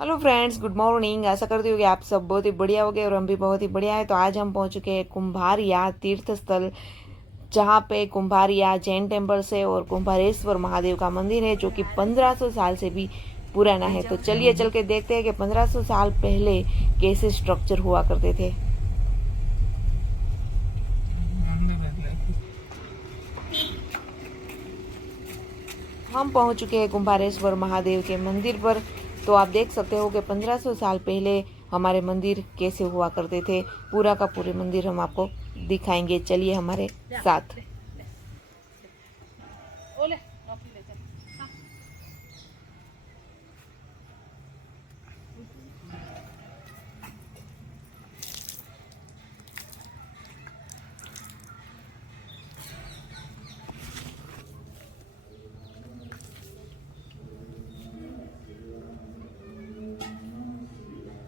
Hello friends, good morning. आशा करती हूँ कि आप सब बहुत ही बढ़िया हो गए और हम भी बहुत ही बढ़िया है। तो आज हम पहुंच चुके हैं कुम्भारिया तीर्थ स्थल, जहाँ पे कुम्भारिया जैन टेम्पल है और कुम्भारेश्वर महादेव का मंदिर है, जो कि 1500 साल से भी पुराना है। तो चलिए चल के देखते हैं कि 1500 साल पहले कैसे स्ट्रक्चर हुआ करते थे। हम पहुंच चुके हैं कुम्भारेश्वर महादेव के मंदिर पर। तो आप देख सकते हो कि 1500 साल पहले हमारे मंदिर कैसे हुआ करते थे। पूरा का पूरे मंदिर हम आपको दिखाएंगे, चलिए हमारे साथ।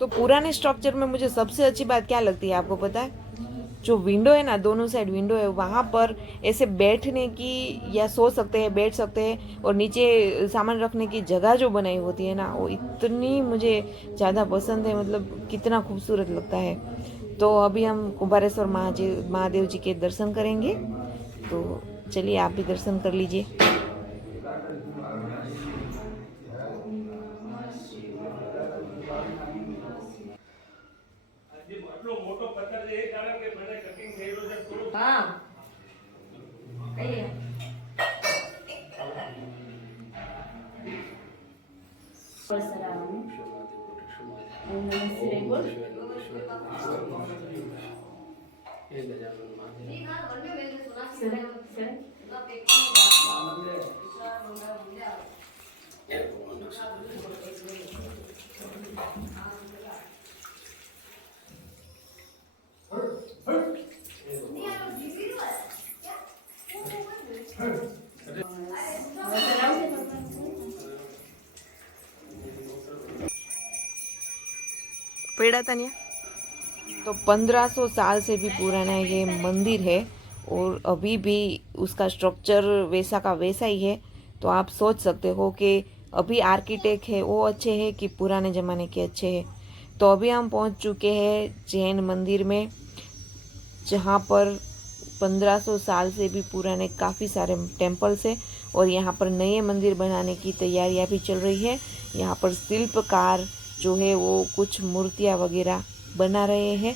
तो पुराने स्ट्रक्चर में मुझे सबसे अच्छी बात क्या लगती है आपको पता है? जो विंडो है ना, दोनों साइड विंडो है, वहाँ पर ऐसे बैठने की या सो सकते हैं, बैठ सकते हैं, और नीचे सामान रखने की जगह जो बनाई होती है ना, वो इतनी मुझे ज़्यादा पसंद है। मतलब कितना खूबसूरत लगता है। तो अभी हम कुम्भारेश्वर महादेव जी के दर्शन करेंगे। तो चलिए आप भी दर्शन कर लीजिए। हाँ कही है परशुराम ओम नमः शिवाय बोल सर सर पेड़ा तनिया। तो 1500 साल से भी पुराना ये मंदिर है, और अभी भी उसका स्ट्रक्चर वैसा का वैसा ही है। तो आप सोच सकते हो कि अभी आर्किटेक्ट है वो अच्छे हैं कि पुराने ज़माने के अच्छे हैं। तो अभी हम पहुंच चुके हैं जैन मंदिर में, जहाँ पर 1500 साल से भी पुराने काफ़ी सारे टेम्पल्स हैं, और यहाँ पर नए मंदिर बनाने की तैयारियाँ भी चल रही है। यहाँ पर शिल्पकार जो है वो कुछ मूर्तियाँ वगैरह बना रहे हैं।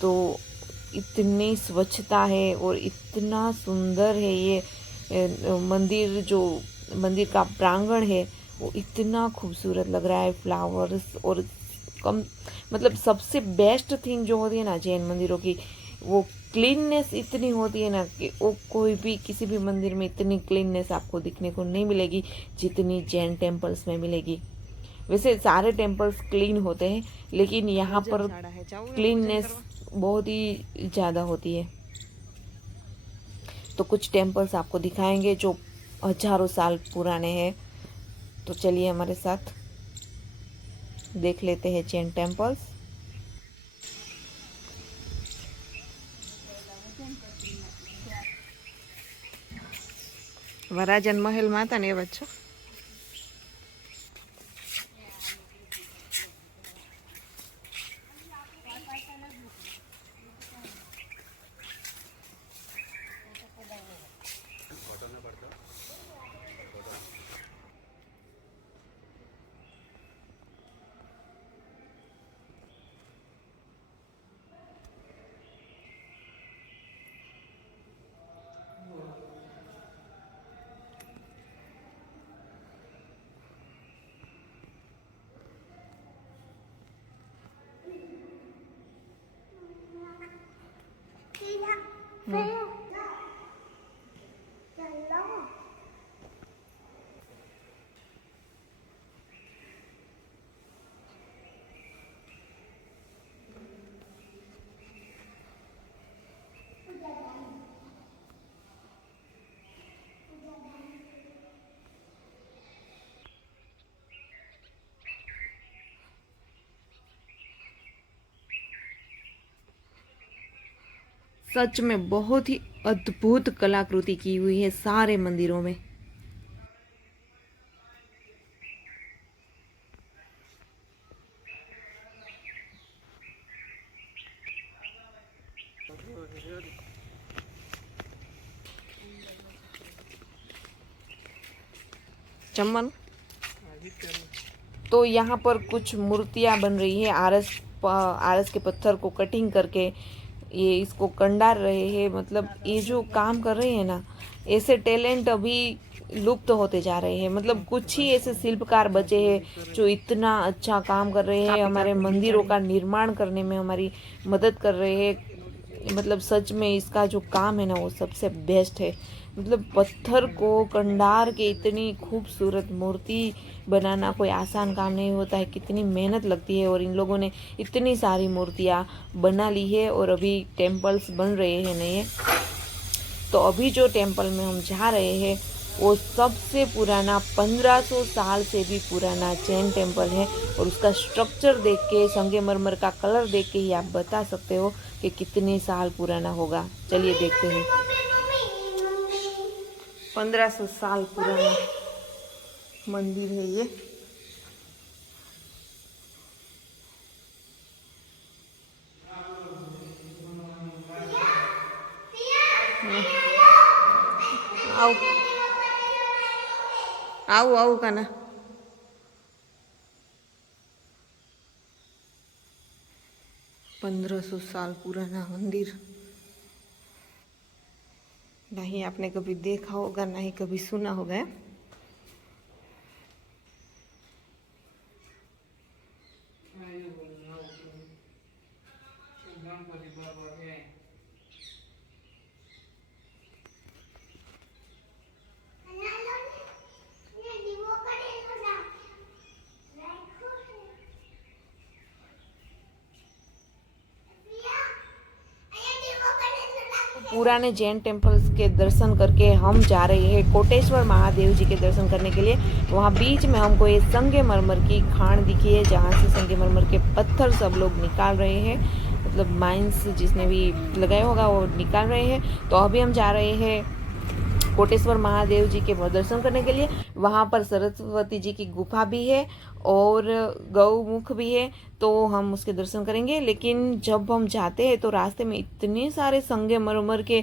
तो इतनी स्वच्छता है और इतना सुंदर है ये मंदिर। जो मंदिर का प्रांगण है वो इतना खूबसूरत लग रहा है, फ्लावर्स और कम, मतलब सबसे बेस्ट थिंग जो होती है ना जैन मंदिरों की, वो क्लीननेस इतनी होती है ना, कि वो कोई भी किसी भी मंदिर में इतनी क्लीननेस आपको दिखने को नहीं मिलेगी जितनी जैन टेम्पल्स में मिलेगी। वैसे सारे टेम्पल्स क्लीन होते हैं, लेकिन यहाँ पर क्लीननेस बहुत ही ज़्यादा होती है। तो कुछ टेम्पल्स आपको दिखाएंगे जो हजारों साल पुराने हैं। तो चलिए हमारे साथ देख लेते हैं जैन टेम्पल्स। વરાજન મહેલમાં હતા ને એવા જ છો? सच में बहुत ही अद्भुत कलाकृति की हुई है सारे मंदिरों में। चम्मन। तो यहाँ पर कुछ मूर्तियाँ बन रही है। आरस के पत्थर को कटिंग करके ये इसको कंडार रहे हैं। मतलब ये जो काम कर रहे हैं ना, ऐसे टैलेंट अभी लुप्त होते जा रहे हैं। मतलब कुछ ही ऐसे शिल्पकार बचे हैं जो इतना अच्छा काम कर रहे हैं, हमारे मंदिरों का निर्माण करने में हमारी मदद कर रहे हैं। मतलब सच में इसका जो काम है ना, वो सबसे बेस्ट है। मतलब पत्थर को कंडार के इतनी खूबसूरत मूर्ति बनाना कोई आसान काम नहीं होता है। कितनी मेहनत लगती है, और इन लोगों ने इतनी सारी मूर्तियाँ बना ली है और अभी टेम्पल्स बन रहे हैं नए। तो अभी जो टेम्पल में हम जा रहे हैं वो सबसे पुराना 1500 साल से भी पुराना जैन टेम्पल है। और उसका स्ट्रक्चर देख के, संगमरमर का कलर देख के ही आप बता सकते हो कि कितने साल पुराना होगा। चलिए देखते हैं। 1500 साल पुराना मंदिर है ये। आओ आओ आओ काना। पंद्रह सौ साल पुराना मंदिर। नहीं आपने कभी देखा होगा, ना ही कभी सुना होगा। पुराने जैन टेम्पल्स के दर्शन करके हम जा रहे हैं कोटेश्वर महादेव जी के दर्शन करने के लिए। वहाँ बीच में हमको ये संगमरमर की खान दिखी है, जहाँ से संगमरमर के पत्थर सब लोग निकाल रहे हैं। मतलब माइंस जिसने भी लगाया होगा वो निकाल रहे हैं। तो अभी हम जा रहे हैं कोटेश्वर महादेव जी के दर्शन करने के लिए। वहाँ पर सरस्वती जी की गुफा भी है और गौमुख भी है, तो हम उसके दर्शन करेंगे। लेकिन जब हम जाते हैं तो रास्ते में इतने सारे संगमरमर के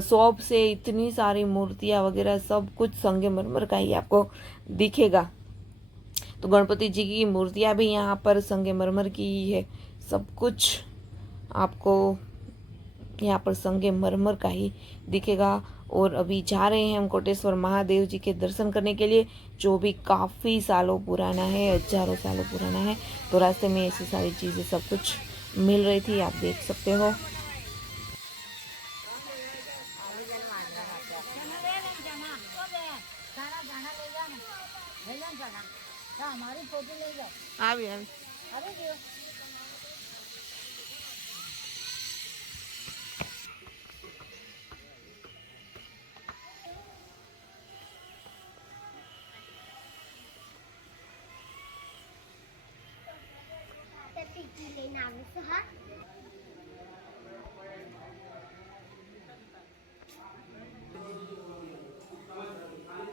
शॉप से इतनी सारी मूर्तियाँ वगैरह सब कुछ संगमरमर का ही आपको दिखेगा। तो गणपति जी की मूर्तियाँ भी यहाँ पर संगमरमर की ही है। सब कुछ आपको यहाँ पर संगमरमर का ही दिखेगा। और अभी जा रहे हैं हम कोटेश्वर महादेव जी के दर्शन करने के लिए, जो भी काफ़ी सालों पुराना है, हजारों सालों पुराना है। तो रास्ते में ऐसी सारी चीज़ें सब कुछ मिल रही थी, आप देख सकते हो।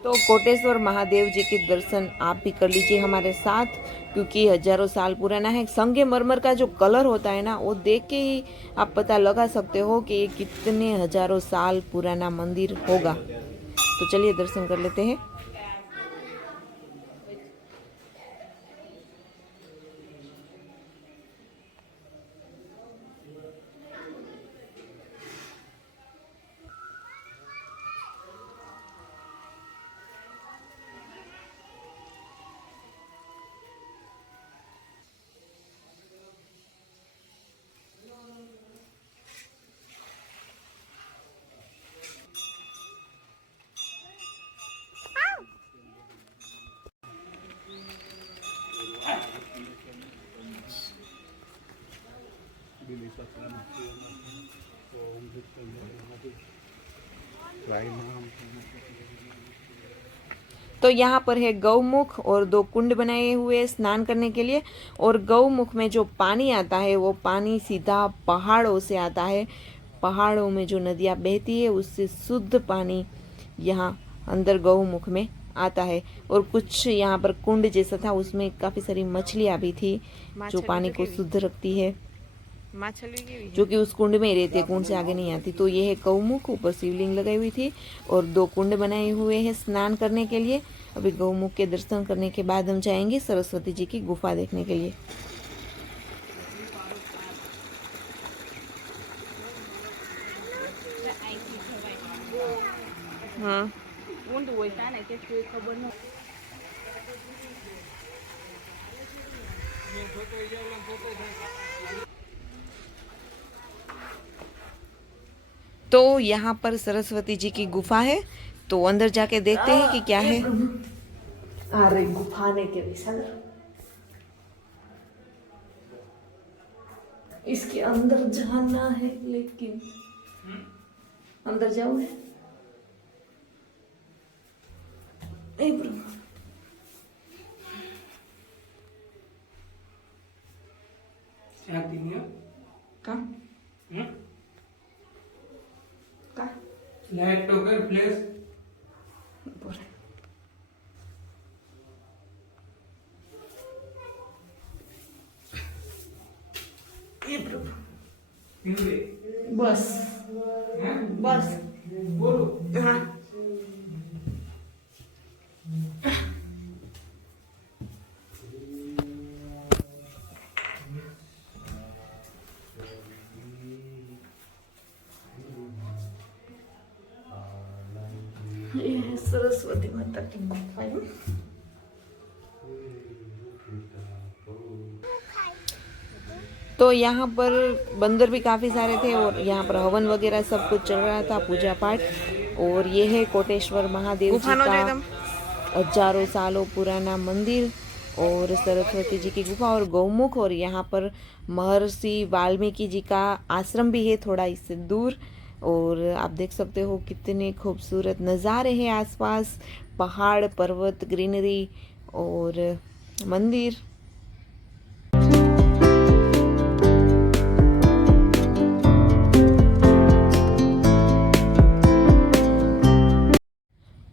तो कोटेश्वर महादेव जी के दर्शन आप भी कर लीजिए हमारे साथ, क्योंकि हजारों साल पुराना है। संगमरमर का जो कलर होता है ना, वो देख के ही आप पता लगा सकते हो कि ये कितने हजारों साल पुराना मंदिर होगा। तो चलिए दर्शन कर लेते हैं। तो यहाँ पर है गौमुख और 2 कुंड बनाए हुए स्नान करने के लिए। और गौमुख में जो पानी आता है वो पानी सीधा पहाड़ों से आता है। पहाड़ों में जो नदियाँ बहती है उससे शुद्ध पानी यहाँ अंदर गौमुख में आता है। और कुछ यहाँ पर कुंड जैसा था, उसमें काफ़ी सारी मछलियाँ भी थी जो पानी को शुद्ध रखती है। जो कि उस कुंड में ही रहती है, कुंड से आगे नहीं आती। तो ये है गौमुख, ऊपर शिवलिंग लगाई हुई थी और 2 कुंड बनाए हुए हैं स्नान करने के लिए। अभी गौमुख के दर्शन करने के बाद हम जाएंगे सरस्वती जी की गुफा देखने के लिए। हाँ, तो यहाँ पर सरस्वती जी की गुफा है, तो अंदर जाके देखते हैं कि क्या है। अरे गुफा ने के विशाल, इसके अंदर जाना है, लेकिन अंदर जाओ। ए प्रभु, का का लैपटॉप प्लेस बोले ए प्रभु, बस बस बोलो। हाँ। ये है सरस्वती माता की गुफा। तो यहाँ पर बंदर भी काफ़ी सारे थे और यहाँ पर हवन वगैरह सब कुछ चल रहा था, पूजा पाठ। और ये है कोटेश्वर महादेव जी का हजारों सालों पुराना मंदिर और सरस्वती जी की गुफा और गौमुख। और यहाँ पर महर्षि वाल्मीकि जी का आश्रम भी है थोड़ा इससे दूर। और आप देख सकते हो कितने खूबसूरत नज़ारे हैं आसपास, पहाड़, पर्वत, ग्रीनरी और मंदिर।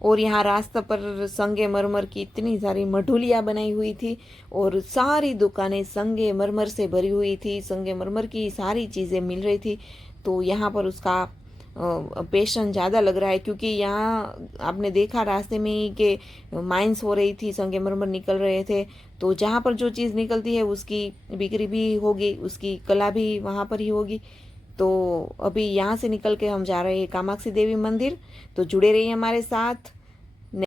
और यहाँ रास्ता पर संगे मरमर की इतनी सारी मढुलियाँ बनाई हुई थी और सारी दुकानें संगे मरमर से भरी हुई थी, संगे मरमर की सारी चीज़ें मिल रही थी। तो यहाँ पर उसका पैशन ज़्यादा लग रहा है, क्योंकि यहाँ आपने देखा रास्ते में ही कि माइंस हो रही थी, संगे मरमर निकल रहे थे। तो जहाँ पर जो चीज़ निकलती है उसकी बिक्री भी होगी, उसकी कला भी वहाँ पर ही होगी। तो अभी यहाँ से निकल के हम जा रहे हैं कामाक्षी देवी मंदिर। तो जुड़े रहिए हमारे साथ।